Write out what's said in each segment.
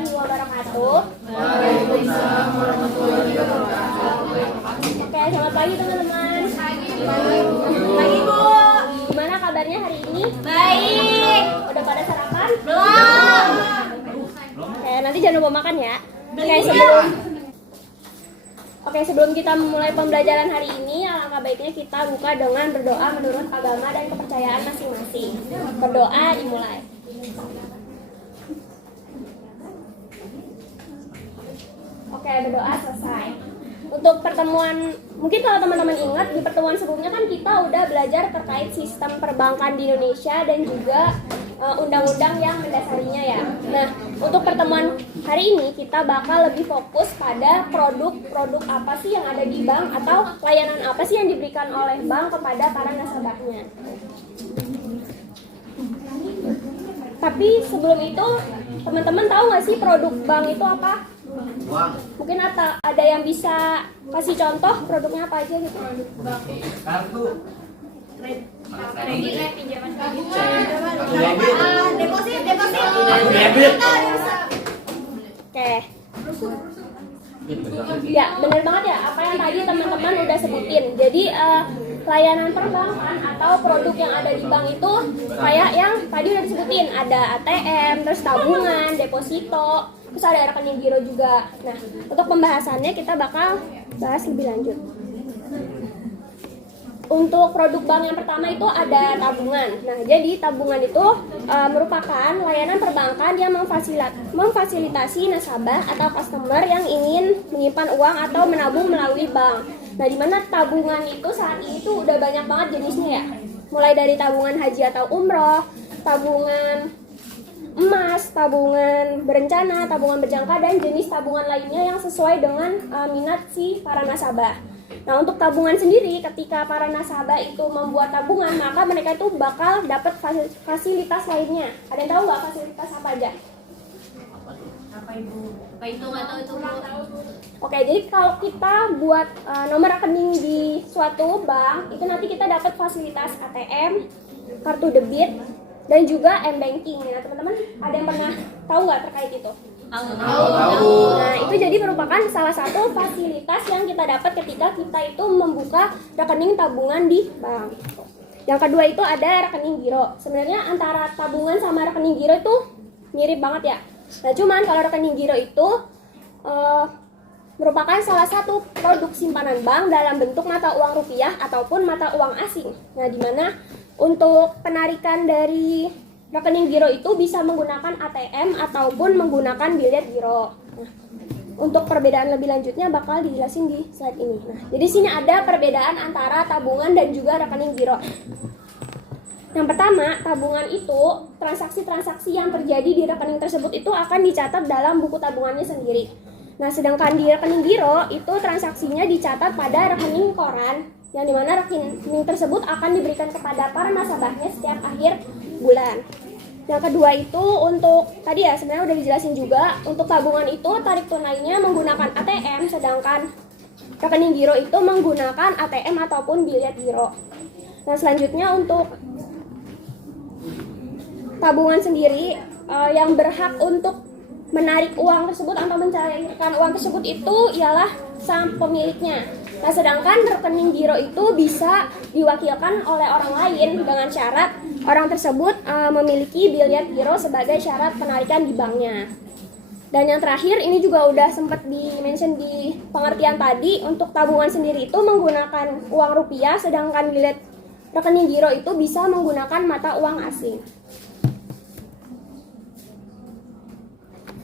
warahmatullahi wabarakatuh. Waalaikumsalam warahmatullahi wabarakatuh. Oke, selamat pagi teman-teman. Pagi Bu. Gimana kabarnya hari ini? Baik. Udah pada sarapan? Belum. Oke, nanti jangan lupa makan ya. Sebelum kita memulai pembelajaran hari ini, alangkah baiknya kita buka dengan berdoa menurut agama dan kepercayaan masing-masing. Berdoa dimulai. Oke, berdoa selesai. Untuk pertemuan, mungkin kalau teman-teman ingat di pertemuan sebelumnya kan kita udah belajar terkait sistem perbankan di Indonesia dan juga undang-undang yang mendasarinya ya. Nah, untuk pertemuan hari ini kita bakal lebih fokus pada produk-produk apa sih yang ada di bank atau layanan apa sih yang diberikan oleh bank kepada para nasabahnya. Tapi sebelum itu, teman-teman tahu nggak sih produk bank itu apa? Uang. Mungkin ada yang bisa kasih contoh produknya apa aja gitu? Kartu. Kredit, pinjaman Deposit. deposit. Oke. Ya, benar banget ya apa yang tadi teman-teman udah sebutin. Jadi layanan perbankan atau produk yang ada di bank itu kayak yang tadi udah disebutin, ada ATM, terus tabungan, deposito, terus ada rekening giro juga. Nah, untuk pembahasannya kita bakal bahas lebih lanjut. Untuk produk bank yang pertama itu ada tabungan. Nah, jadi tabungan itu merupakan layanan perbankan yang memfasilitasi nasabah atau customer yang ingin menyimpan uang atau menabung melalui bank. Nah, di mana tabungan itu saat ini tuh udah banyak banget jenisnya ya. Mulai dari tabungan haji atau umroh, tabungan emas, tabungan berencana, tabungan berjangka, dan jenis tabungan lainnya yang sesuai dengan minat si para nasabah. Nah, untuk tabungan sendiri, ketika para nasabah itu membuat tabungan, maka mereka itu bakal dapat fasilitas lainnya. Ada yang tahu nggak fasilitas apa aja? Apa Ibu? Apa itu nggak tahu itu Bu? Oke, jadi kalau kita buat nomor rekening di suatu bank, itu nanti kita dapat fasilitas ATM, kartu debit, dan juga m-banking. Nah, teman-teman ada yang pernah tahu nggak terkait itu? Tahu. Nah, itu jadi merupakan salah satu fasilitas yang kita dapat ketika kita itu membuka rekening tabungan di bank. Yang kedua itu ada rekening giro. Sebenarnya antara tabungan sama rekening giro itu mirip banget ya. Nah, cuman kalau rekening giro itu merupakan salah satu produk simpanan bank dalam bentuk mata uang rupiah ataupun mata uang asing. Nah, di mana untuk penarikan dari rekening giro itu bisa menggunakan ATM ataupun menggunakan biliet giro. Nah, untuk perbedaan lebih lanjutnya bakal dijelasin di slide ini. Nah, jadi sini ada perbedaan antara tabungan dan juga rekening giro. Yang pertama, tabungan itu transaksi-transaksi yang terjadi di rekening tersebut itu akan dicatat dalam buku tabungannya sendiri. Nah, sedangkan di rekening giro itu transaksinya dicatat pada rekening koran, yang dimana rekening tersebut akan diberikan kepada para nasabahnya setiap akhir bulan. Yang kedua itu untuk tadi ya sebenarnya udah dijelasin juga, untuk tabungan itu tarik tunainya menggunakan ATM, sedangkan rekening giro itu menggunakan ATM ataupun biliet giro. Nah, selanjutnya untuk tabungan sendiri yang berhak untuk menarik uang tersebut atau mencairkan uang tersebut itu ialah sang pemiliknya. Nah, sedangkan rekening giro itu bisa diwakilkan oleh orang lain dengan syarat orang tersebut memiliki biliet giro sebagai syarat penarikan di banknya. Dan yang terakhir ini juga udah sempat di-mention di pengertian tadi, untuk tabungan sendiri itu menggunakan uang rupiah, sedangkan biliet rekening giro itu bisa menggunakan mata uang asing.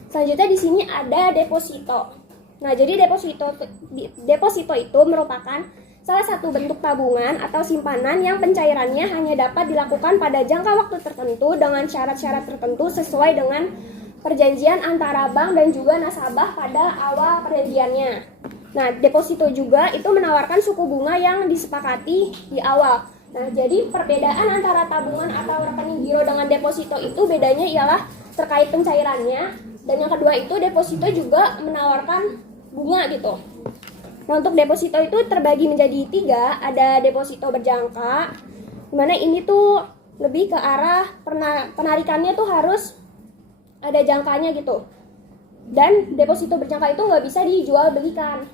Selanjutnya di sini ada deposito. Nah, jadi deposito itu merupakan salah satu bentuk tabungan atau simpanan yang pencairannya hanya dapat dilakukan pada jangka waktu tertentu dengan syarat-syarat tertentu sesuai dengan perjanjian antara bank dan juga nasabah pada awal perjanjiannya. Nah, deposito juga itu menawarkan suku bunga yang disepakati di awal. Nah, jadi perbedaan antara tabungan atau rekening giro dengan deposito itu bedanya ialah terkait pencairannya. Dan yang kedua itu deposito juga menawarkan bunga gitu. Nah, untuk deposito itu terbagi menjadi 3. Ada deposito berjangka, dimana ini tuh lebih ke arah penarikannya tuh harus ada jangkanya gitu. Dan deposito berjangka itu nggak bisa dijual belikan.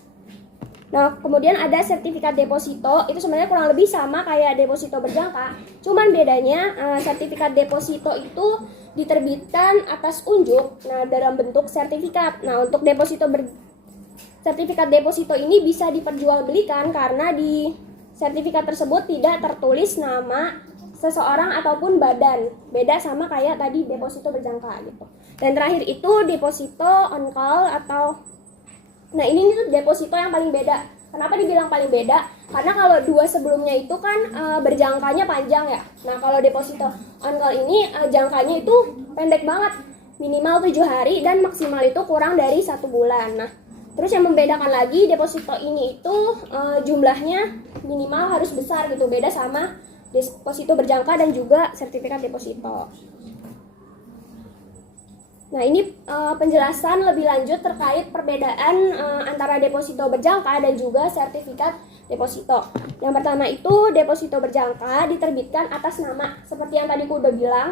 Nah, kemudian ada sertifikat deposito, itu sebenarnya kurang lebih sama kayak deposito berjangka. Cuman bedanya sertifikat deposito itu diterbitkan atas unjuk, nah dalam bentuk sertifikat. Nah, untuk sertifikat deposito ini bisa diperjualbelikan karena di sertifikat tersebut tidak tertulis nama seseorang ataupun badan. Beda sama kayak tadi deposito berjangka gitu. Dan terakhir itu deposito on call atau nah ini tuh deposito yang paling beda. Kenapa dibilang paling beda? Karena kalau dua sebelumnya itu kan berjangkanya panjang ya. Nah, kalau deposito on call ini jangkanya itu pendek banget. Minimal 7 hari dan maksimal itu kurang dari 1 bulan. Nah, terus yang membedakan lagi deposito ini itu jumlahnya minimal harus besar gitu. Beda sama deposito berjangka dan juga sertifikat deposito. Nah, ini penjelasan lebih lanjut terkait perbedaan antara deposito berjangka dan juga sertifikat deposito. Yang pertama itu deposito berjangka diterbitkan atas nama. Seperti yang tadi aku udah bilang,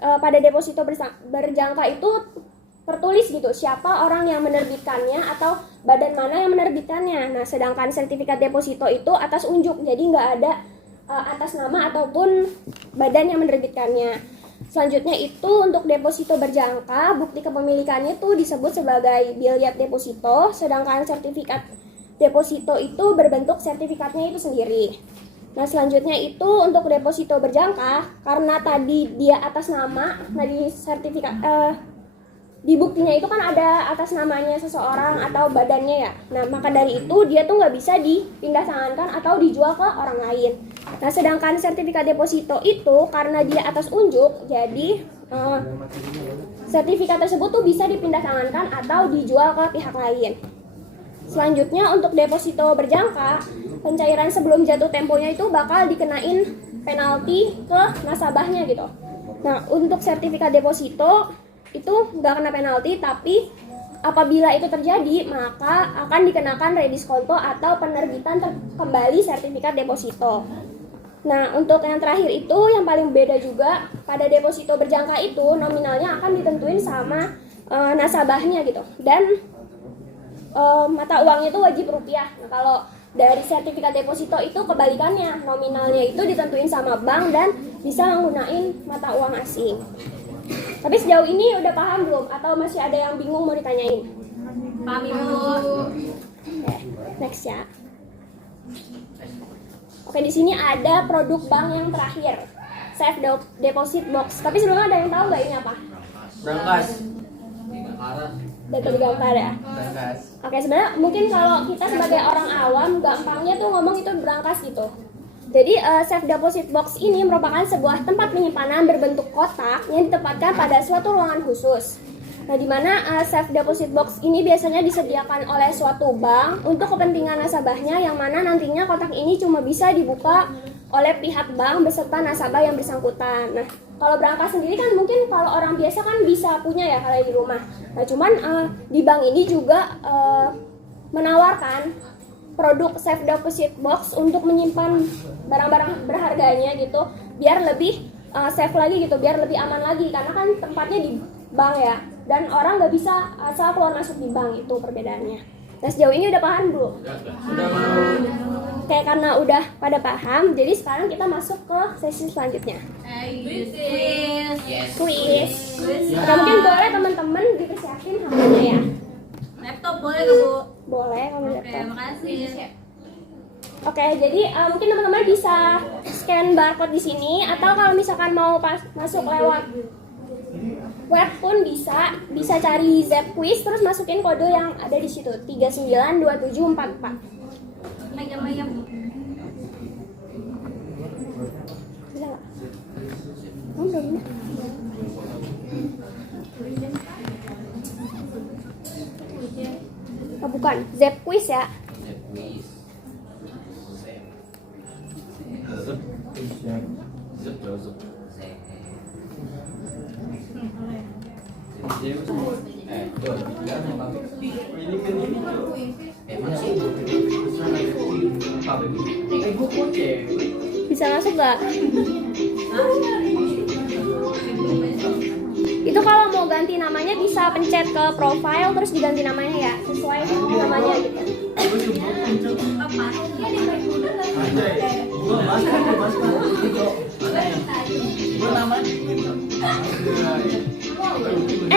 pada deposito berjangka itu tertulis gitu siapa orang yang menerbitkannya atau badan mana yang menerbitkannya. Nah, sedangkan sertifikat deposito itu atas unjuk, jadi nggak ada atas nama ataupun badan yang menerbitkannya. Selanjutnya itu untuk deposito berjangka, bukti kepemilikannya itu disebut sebagai biliet deposito, sedangkan sertifikat deposito itu berbentuk sertifikatnya itu sendiri. Nah, selanjutnya itu untuk deposito berjangka, karena tadi dia atas nama, nah di sertifikat di buktinya itu kan ada atas namanya seseorang atau badannya ya. Nah, maka dari itu dia tuh nggak bisa dipindah tangankan atau dijual ke orang lain. Nah, sedangkan sertifikat deposito itu karena dia atas unjuk, jadi sertifikat tersebut tuh bisa dipindah tangankan atau dijual ke pihak lain. Selanjutnya untuk deposito berjangka, pencairan sebelum jatuh temponya itu bakal dikenain penalti ke nasabahnya gitu. Nah, untuk sertifikat deposito itu nggak kena penalti, tapi apabila itu terjadi maka akan dikenakan rediskonto atau penerbitan kembali sertifikat deposito. Nah, untuk yang terakhir itu yang paling beda juga, pada deposito berjangka itu nominalnya akan ditentuin sama nasabahnya gitu, dan mata uangnya itu wajib rupiah. Nah, kalau dari sertifikat deposito itu kebalikannya, nominalnya itu ditentuin sama bank dan bisa menggunakan mata uang asing. Tapi sejauh ini udah paham belum? Atau masih ada yang bingung mau ditanyain? Paham Ibu. Next ya. Oke, di sini ada produk bank yang terakhir, Safe Deposit Box. Tapi sebelumnya ada yang tahu nggak ini apa? Berangkas. Data bergambar ya. Berangkas. Oke, sebenarnya mungkin kalau kita sebagai orang awam gampangnya tuh ngomong itu berangkas gitu. Jadi Safe Deposit Box ini merupakan sebuah tempat penyimpanan berbentuk kotak yang ditempatkan pada suatu ruangan khusus. Nah, di mana Safe Deposit Box ini biasanya disediakan oleh suatu bank untuk kepentingan nasabahnya, yang mana nantinya kotak ini cuma bisa dibuka oleh pihak bank beserta nasabah yang bersangkutan. Nah, kalau berangkas sendiri kan mungkin kalau orang biasa kan bisa punya ya kalau di rumah. Nah, cuman di bank ini juga menawarkan produk Safe Deposit Box untuk menyimpan barang-barang berharganya gitu, biar lebih safe lagi gitu, biar lebih aman lagi, karena kan tempatnya di bank ya, dan orang nggak bisa asal keluar masuk di bank, itu perbedaannya. Nah, sejauh ini udah paham belum? Sudah mau. Oke, karena udah pada paham, jadi sekarang kita masuk ke sesi selanjutnya, Yes. quiz. Oke, mungkin boleh teman-teman dipersiapin HP-nya ya. Laptop boleh nggak Bu? Boleh kalau Oke, laptop. makasih. Oke, jadi mungkin teman-teman bisa scan barcode di sini, atau kalau misalkan mau masuk lewat web pun bisa cari Zep Quiz terus masukin kode yang ada di situ 392744. Megang. Bisa nggak? Oh, belum. Oh, bukan, Zep Quiz ya. Bisa masuk nggak? Itu kalau mau ganti ganti namanya bisa pencet ke profile terus diganti namanya ya sesuai namanya gitu.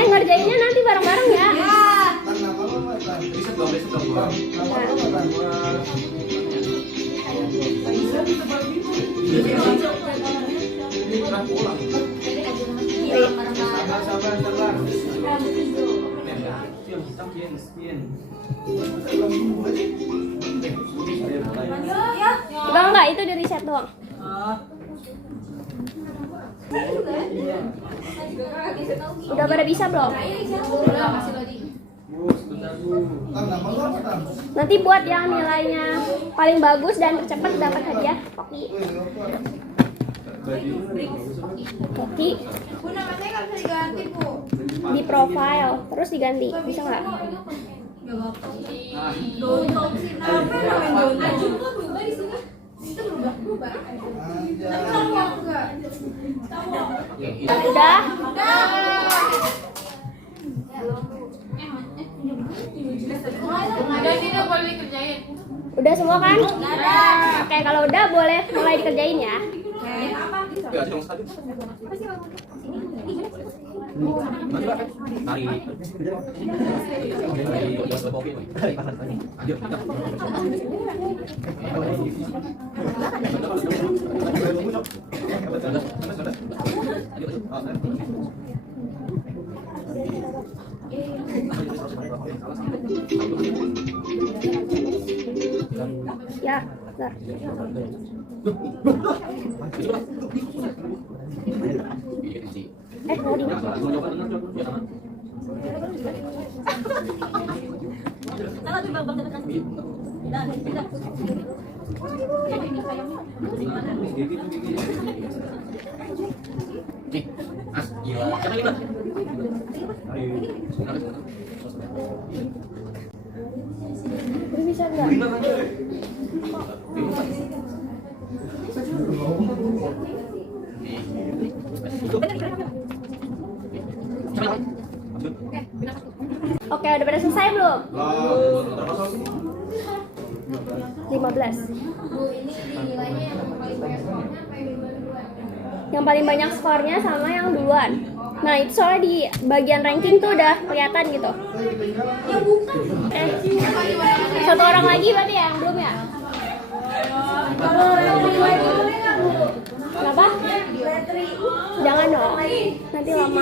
Ngerjainnya nanti bareng-bareng ya. Enggak, itu di reset doang. Udah pada bisa belum? Nanti buat yang nilainya paling bagus dan tercepat dapat hadiah kopi. Kopi di profile terus diganti, bisa nggak? Udah? Udah semua kan? Oke, kalau udah boleh mulai dikerjain ya. Ya, bentar. Ini bisa nggak? Oke, udah pada selesai belum? 15. Yang paling banyak skornya sama yang duluan. Nah, itu soalnya di bagian ranking tuh udah kelihatan gitu. Satu orang lagi berarti ya, yang belum ya? Kenapa? Jangan dong, nanti lama.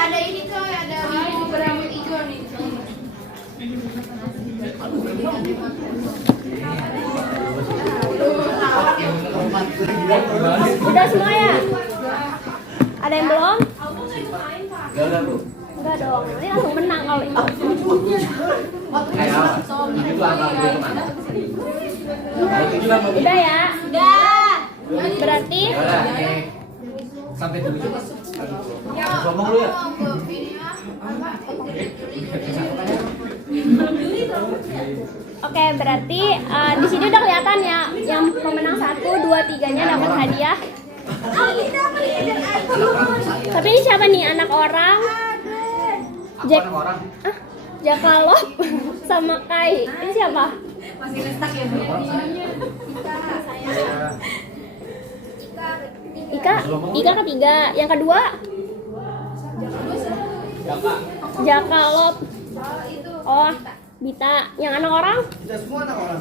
Ada ini tuh, ada ibu berambut hijau nih. Udah semua ya? Ada yang belum? Enggak dong, ini langsung menang kalau itu. Udah ya? Udah. Berarti sampai 7 ngomong lu ya. Oke, berarti di sini udah kelihatan ya yang pemenang 1, 2, 3-nya dapat hadiah. Tapi ini siapa nih? Anak orang? Jakalop sama Kai. Ini siapa? Masih restak ya, Bu? Ika ketiga. Yang kedua? Jakalop. Oh, Bita. Yang anak orang?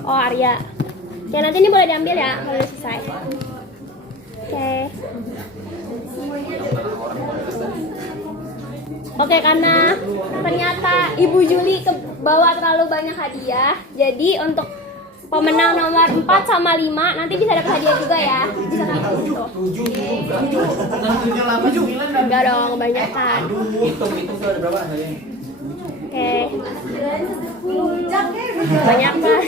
Oh, Arya. Oke, nanti ini boleh diambil ya kalau udah selesai. Oke, karena ternyata Ibu Juli bawa terlalu banyak hadiah, jadi untuk pemenang nomor 4 sama 5 nanti bisa dapat hadiah juga ya. Bisa ngambil di situ. Enggak dong, kebanyakan. Hitung tuh ada berapa hadiahnya? Oke. Banyak kan?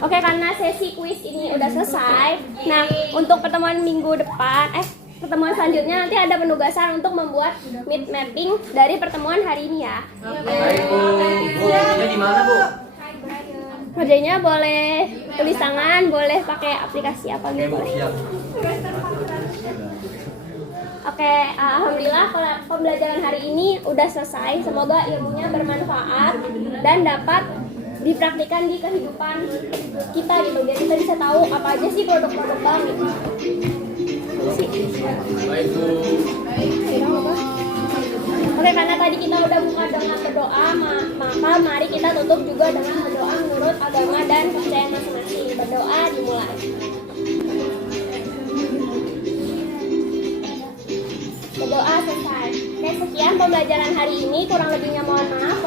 Oke, karena sesi kuis ini udah selesai. Nah, untuk pertemuan minggu depan, pertemuan selanjutnya nanti ada penugasan untuk membuat mid mapping dari pertemuan hari ini ya. Baik Bu. Bu, ini di mana Bu? Kerjanya boleh tulis tangan, boleh pakai aplikasi apa Oke gitu Bu, boleh. siap. Oke, alhamdulillah kalau pembelajaran hari ini udah selesai. Semoga ilmunya bermanfaat dan dapat dipraktikkan di kehidupan kita gitu. Biar kita bisa tahu apa aja sih produk-produk bank gitu. Baik Bu. Oke, karena tadi kita udah buka dengan berdoa, maka mari kita tutup juga dengan berdoa menurut agama dan kepercayaan masing-masing. Berdoa dimulai. Berdoa selesai. Oke, sekian pembelajaran hari ini. Kurang lebihnya mohon maaf.